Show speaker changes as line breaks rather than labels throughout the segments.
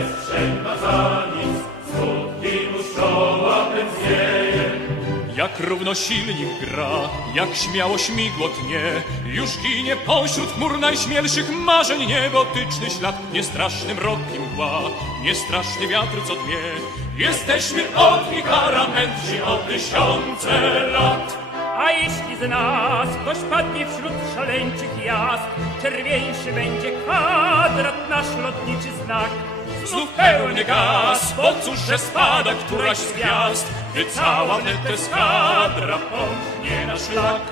przestrzeń ma za nic, smutki mu z czoła pędznieje.
Jak równo silnik gra, jak śmiało śmigło tnie, już ginie pośród chmur najśmielszych marzeń niebotyczny ślad, niestraszny mrok i mgła, niestraszny wiatr co dnie. Jesteśmy od nich aramenci o tysiące lat.
A jeśli z nas ktoś padnie wśród szaleńczych jazd, czerwieńszy będzie kwadrat nasz lotniczy znak.
Znów pełny gaz, bo cóż, że spada któraś z gwiazd, gdy cała wnet eskadra pomknie na szlak.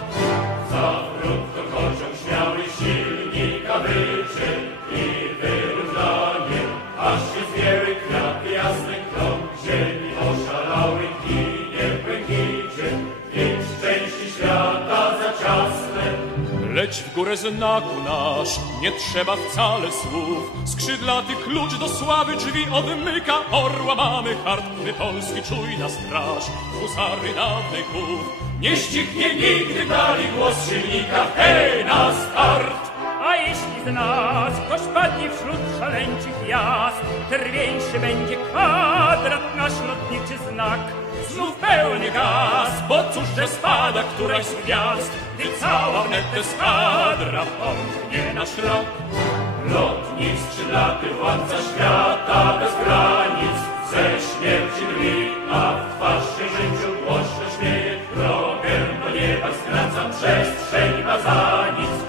Leć w górę znaku nasz, nie trzeba wcale słów. Skrzydlaty klucz do sławy drzwi odmyka, orła mamy hartny polski czujna straż, husary dawnych kół. Nie ścichnie nigdy dali głos silnika, hej, na start!
A jeśli z nas ktoś padnie wśród szaleńczych jazd, czerwieńszy będzie kwadrat nasz
że spada któraś z gwiazd, gdy cała wnet eskadra pomknie na szlak.
Lotnik skrzydlaty władca świata bez granic, ze śmierci drwi, a w twarz się życiu głośno śmieje. Drogę do nieba skracam, przestrzeń ma za nic,